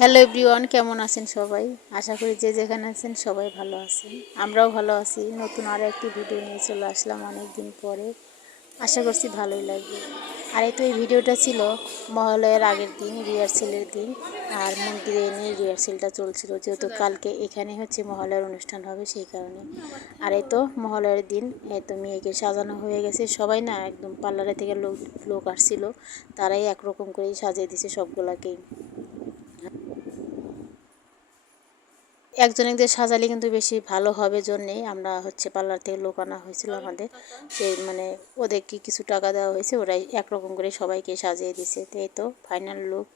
Hello everyone কেমন আছেন সবাই? আশা করি যে যেখানে আছেন সবাই ভালো আছেন। আমরাও ভালো আছি। নতুন আরও একটি ভিডিও নিয়ে চলে আসলাম অনেক দিন পরে। আশা করছি ভালোই লাগবে। আর এই তো এই ভিডিওটা ছিল মহালয়ের আগের দিন রিহার্সেলের দিন। আর মন্দিরে এনে রিহার্সেলটা চলছিল। যেহেতু কালকে এখানে হচ্ছে মহালয়ার অনুষ্ঠান হবে সেই কারণে। আর এই তো মহালয়ার দিন, এই তো মেয়েকে সাজানো হয়ে গেছে। সবাই না একদম পার্লারে থেকে লোক লোক আসছিল। তারাই একরকম করেই সাজিয়ে দিছে সবগুলাকেই। একজনদের সাজালে কিন্তু বেশি ভালো হবে জন্যে আমরা হচ্ছে পার্লার থেকে লোক আনা হয়েছিল আমাদের। সেই মানে ওদেরকে কিছু টাকা দেওয়া হয়েছে, ওরাই একরকম করে সবাইকে সাজিয়ে দিছে তো এই তো ফাইনাল লুক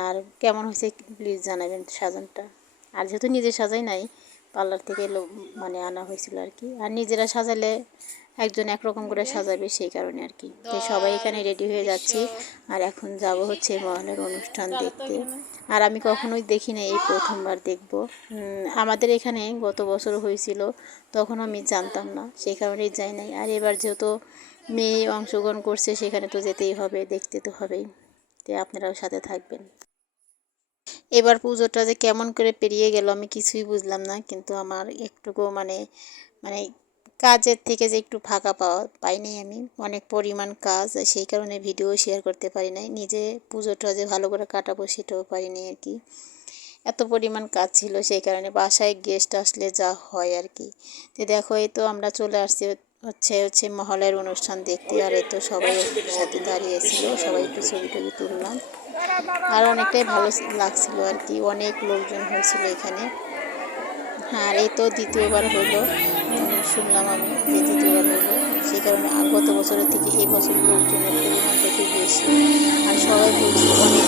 আর কেমন হয়েছে প্লিজ জানাবেন সাজানটা। আর যেহেতু নিজে সাজাই নাই, পার্লার থেকে লোক মানে আনা হয়েছিল আর কি। আর নিজেরা সাজালে একজন একরকম করে সাজাবে সেই কারণে আর কি। তো সবাই এখানে রেডি হয়ে যাচ্ছি। আর এখন যাব হচ্ছে মহলের অনুষ্ঠান দেখতে। আর আমি কখনোই দেখি না এই প্রথমবার দেখব। আমাদের এখানে গত বছর হয়েছিল তখন আমি জানতাম না সেই কারণেই যাই নাই। আর এবার যেহেতু মেয়ে অংশগ্রহণ করছে সেখানে তো যেতেই হবে দেখতে তো হবেই। তো আপনারাও সাথে থাকবেন। এবার পুজোটা যে কেমন করে পেরিয়ে গেল আমি কিছুই বুঝলাম না। কিন্তু আমার একটুকু মানে মানে কাজের থেকে যে একটু ফাঁকা পাওয়া পাইনি আমি। অনেক পরিমাণ কাজ, সেই কারণে ভিডিও শেয়ার করতে পারি নাই। নিজে পুজোটা যে ভালো করে কাটাবো সেটাও পারিনি আর কি। এত পরিমাণ কাজ ছিল সেই কারণে বাসায় গেস্ট আসলে যা হয় আর কি। তো দেখো, এই তো আমরা চলে আসছি হচ্ছে হচ্ছে মহলের অনুষ্ঠান দেখতে। আর এই তো সবাই সাথে দাঁড়িয়েছিল সবাই একটু ছবি টবি তুললাম। আর অনেকটাই ভালো লাগছিল আর কি। অনেক লোকজন হয়েছিল এখানে। আর এই তো দ্বিতীয়বার হলো। শুনলাম আমি যে দ্বিতীয়বার বলব। সেই কারণে গত বছরের থেকে এই বছর লোকজনের পরিমাণটা একটু বেশি। আর সবাই বলছে অনেক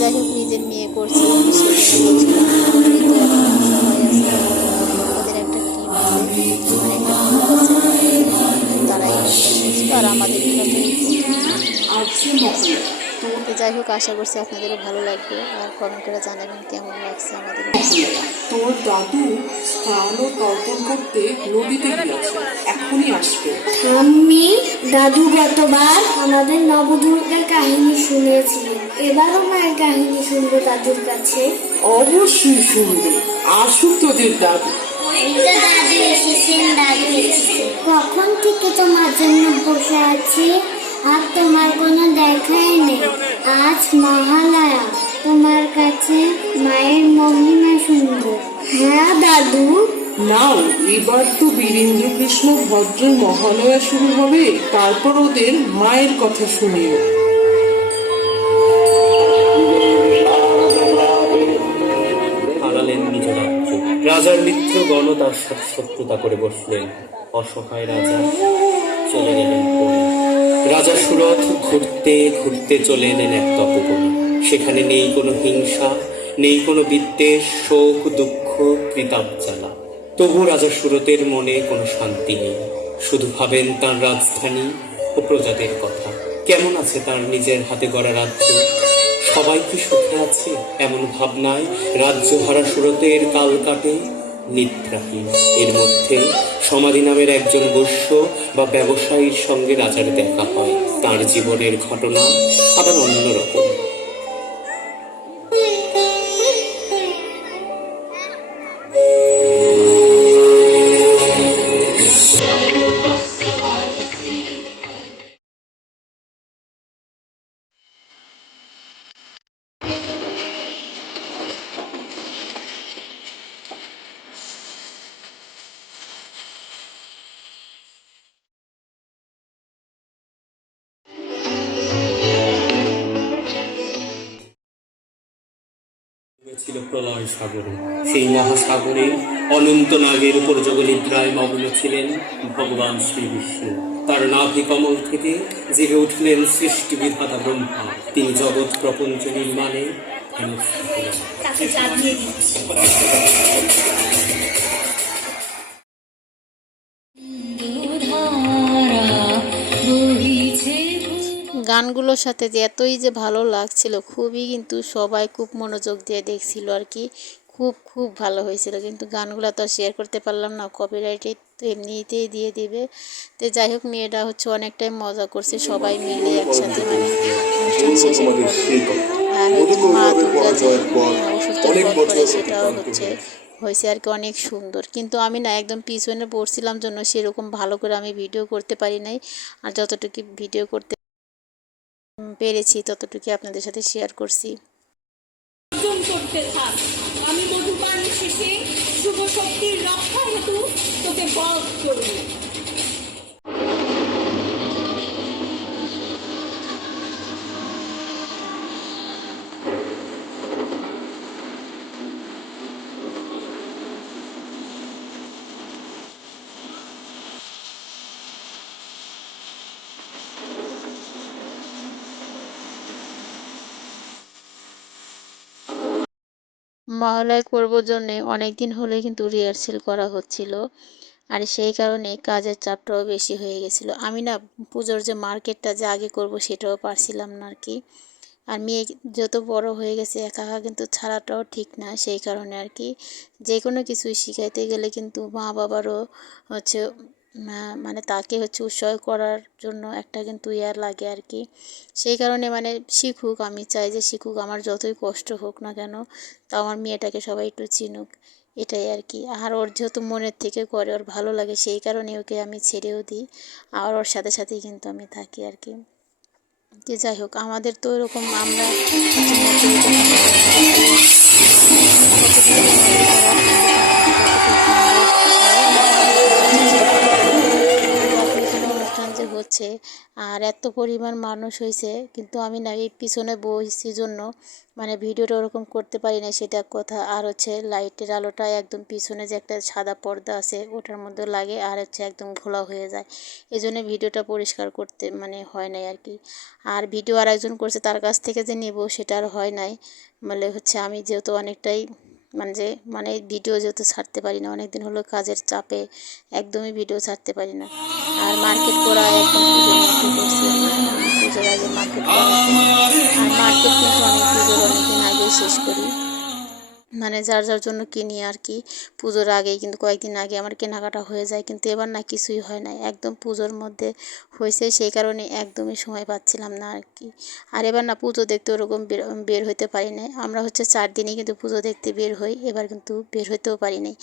যাই হোক, নিজের মেয়ে করছে। যাই হোক আশা করছি আপনাদেরও ভালো লাগবে। আর কমেন্ট করে জানাবেন কেমন লাগছে আমাদের তোর দাদু স্নান ও তর্পণ করতে নদীতে গিয়েছে। এখনই আসবে। আমি দাদু গতবার আমাদের নবদুর্গার কাহিনী শুনেছিলেন এবারও মায়ের কাহিনী শুনব দাদুর কাছে। অবশ্যই শুনবে। আসুক তোদের দাদু। কখন থেকে তোমার জন্য বসে আছি? আর তোমার কোনো দেখাই আজ মহালয়া তোমার কাছে মায়ের মহিমা শুনব। হ্যাঁ দাদু? নাও এবার তো বীরেন্দ্র কৃষ্ণ ভদ্রের মহালয়া শুরু হবে তারপর ওদের মায়ের কথা শুনিও। হারালেন রাজার মিত্র গণ তার সাথে শত্রুতা করে বসলেন। অসহায় রাজা চলে গেলেন। রাজা সুরথ ঘুরতে ঘুরতে চলে এলেন এক তপবনে। সেখানে নেই কোনো হিংসা, নেই কোনো বিদ্বেষ, শোক, দুঃখ কৃতাপ জ্বালা তবু রাজা সুরতের মনে কোনো শান্তি নেই। শুধু ভাবেন তার রাজধানী ও প্রজাদের কথা। কেমন আছে তার নিজের হাতে গড়া রাজ্য? সবাই কি সুখে আছে? এমন ভাবনায় রাজ্য হারা সুরতের কাল কাটে। নিদ্রাহীন। এর মধ্যে সমাধি নামের একজন বৈশ্য বা ব্যবসায়ীর সঙ্গে রাজার দেখা হয়। তার জীবনের ঘটনা আবার অন্যরকম। প্রলয় সাগরে। সেই মহাসাগরে অনন্ত নাগের উপর যোগনিদ্রায় মগ্ন ছিলেন ভগবান শ্রী বিষ্ণু তার নাভি কমল থেকে জেগে উঠলেন সৃষ্টি বিধাতা ব্রহ্মা। তিনি জগৎ প্রপঞ্চ নির্মাণে। গানগুলোর সাথে যে এতই যে ভালো লাগছিল খুবই কিন্তু সবাই খুব মনোযোগ দিয়ে দেখছিল আর কি। খুব খুব ভালো হয়েছিল। কিন্তু গানগুলো তো আর শেয়ার করতে পারলাম না কপিরাইটে তো এমনিতেই দিয়ে দিবে। তো যাই হোক মেয়েটা হচ্ছে অনেকটাই মজা করছে সবাই মিলে একসাথে মানে অনুষ্ঠান আর হচ্ছে মা দুর্গা যে অসুস্থ করে সেটাও হচ্ছে হয়েছে আর কি অনেক সুন্দর। কিন্তু আমি না একদম পিছনে পড়ছিলাম জন্য সেরকম ভালো করে আমি ভিডিও করতে পারি নাই। আর যতটুকু ভিডিও করতে পেরেছি ততটুকু আপনাদের সাথে শেয়ার করছি। শুভ শক্তির রক্ষা হেতু তোকে বধ মহালয় করবার জন্যে অনেক দিন হলে কিন্তু রিহার্সেল করা হচ্ছিল। আর সেই কারণে কাজের চাপটাও বেশি হয়ে গেছিল। আমি না পুজোর যে মার্কেটটা যে আগে করব সেটাও পারছিলাম না আর কি আর মেয়ে যত বড় হয়ে গেছে, একা একা কিন্তু ছাড়াটাও ঠিক না সেই কারণে আর কি যে কোনো কিছু শিখাইতে গেলে কিন্তু মা বাবারও হচ্ছে মানে তাকে হচ্ছে উৎসাহ করার জন্য একটা কিন্তু ইয়ার লাগে আর কি সেই কারণে মানে শিখুক, আমি চাই যে শিখুক, আমার যতই কষ্ট হোক না কেন তা আমার মেয়েটাকে সবাই একটু চিনুক, এটাই আর কি আর ওর যেহেতু মনের থেকে করে, ওর ভালো লাগে, সেই কারণে ওকে আমি ছেড়েও দিই, আর ওর সাথে সাথেই কিন্তু আমি থাকি আর কি যে যাই হোক, আমাদের তো এরকম আমরা আর এত পরিমাণ মানুষ হয়েছে কিন্তু আমি না এই পিছনে বসছি জন্য মানে ভিডিওটা ওরকম করতে পারি না সেটা কথা। আর হচ্ছে লাইটের আলোটা একদম পিছনে যে একটা সাদা পর্দা আছে, ওটার মধ্যে লাগে আর হচ্ছে একদম ঘোলা হয়ে যায়। এই জন্য ভিডিওটা পরিষ্কার করতে মানে হয় নাই আর কি। আর ভিডিও আর একজন করছে, তার কাছ থেকে যে নেব, সেটা আর হয় নাই। মানে হচ্ছে আমি যেহেতু অনেকটাই মানে যে মানে ভিডিও যেহেতু ছাড়তে পারি না অনেক দিন হলো কাজের চাপে একদমই ভিডিও ছাড়তে পারি না। আর মার্কেট করা একদম করি। মানে যার যার জন্য কিনি আর কি। পুজোর আগেই কিন্তু কয়েকদিন আগে আমার কেনাকাটা হয়ে যায়, কিন্তু এবার না কিছুই হয় না একদম পুজোর মধ্যে হয়েছে, সেই কারণে একদমই সময় পাচ্ছিলাম না আর কি। আর এবার না পুজো দেখতে ওরকম বের হইতে পারি নাই। আমরা হচ্ছে চার দিনই কিন্তু পুজো দেখতে বের হই, এবার কিন্তু বের হইতেও পারি নাই।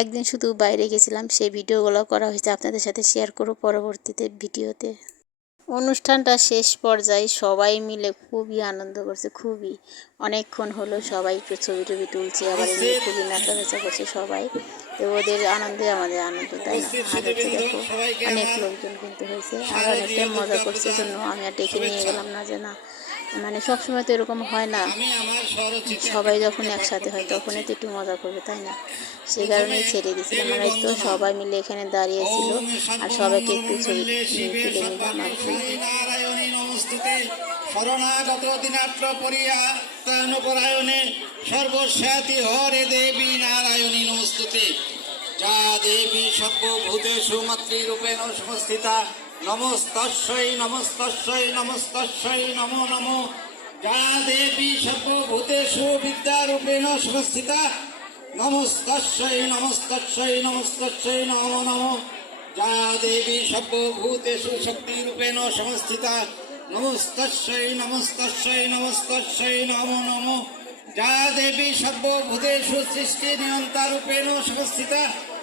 একদিন শুধু বাইরে গেছিলাম, সেই ভিডিওগুলো করা হয়েছে আপনাদের সাথে শেয়ার করব পরবর্তীতে ভিডিওতে। অনুষ্ঠানটা শেষ পর্যায়ে সবাই মিলে খুবই আনন্দ করছে, খুবই। অনেকক্ষণ হলো, সবাই একটু ছবি টবি তুলছে, আবার খুবই নাচা নাচা করছে সবাই। তো ওদের আনন্দে আমাদের আনন্দ, তাই হচ্ছে দেখো, অনেক লোকজন কিন্তু হয়েছে। আর অনেকটাই মজা করছে জন্য আমি আর ডেকে নিয়ে গেলাম, না যে না মানে সবসময় তো এরকম হয় না। সবাই যখন একসাথে হয় তখনই তো একটু মজা করবে, তাই না? সেই কারণেই ছেড়ে দিয়েছিলাম। আর তো সবাই মিলে এখানে দাঁড়িয়েছিল আর সবাইকে একটু ছবি তুলে নিলাম আর কি। শরণাগত দিনাত্র পরিয়াত্রানুপরায়ণে সর্বস্যাতি হরে দেবী নারায়ণী নমস্তুতে যা দেবী সর্বভূতেষু মাতৃরূপেণ সংস্থিতা নমস্তস্যৈ নমস্তস্যৈ নমস্তস্যৈ নমো নমো। যা দেবী সর্বভূতেষু বিদ্যারূপেণ সংস্থিতা। নমস্তস্যৈ নমস্তস্যৈ নমস্তস্যৈ নমো নমো। যা দেবী সর্বভূতেষু শক্তিরূপেণ সংস্থিতা নমস্তস্যৈ নমস্তস্যৈ নমস্তস্যৈ নমো নমো। যা দেবী সর্বভূতেষু সৃষ্টি নিয়ন্তারূপেণ সংস্থিতা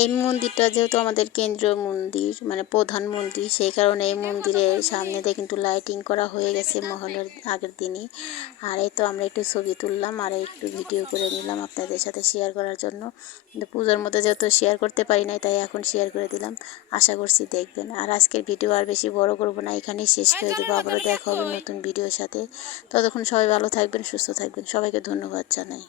এই মন্দিরটা যেহেতু আমাদের কেন্দ্রীয় মন্দির মানে প্রধান মন্দির, সেই কারণে এই মন্দিরের সামনে দিয়ে কিন্তু লাইটিং করা হয়ে গেছে মহলের আগের দিনই। আর এই তো আমরা একটু ছবি তুললাম আর একটু ভিডিও করে নিলাম আপনাদের সাথে শেয়ার করার জন্য। কিন্তু পুজোর মধ্যে যেহেতু শেয়ার করতে পারি নাই, তাই এখন শেয়ার করে দিলাম। আশা করছি দেখবেন। আর আজকের ভিডিও আর বেশি বড় করব না, এখানেই শেষ করে দেবো। আবারও দেখা হবে নতুন ভিডিওর সাথে। ততক্ষণ সবাই ভালো থাকবেন, সুস্থ থাকবেন। সবাইকে ধন্যবাদ জানাই।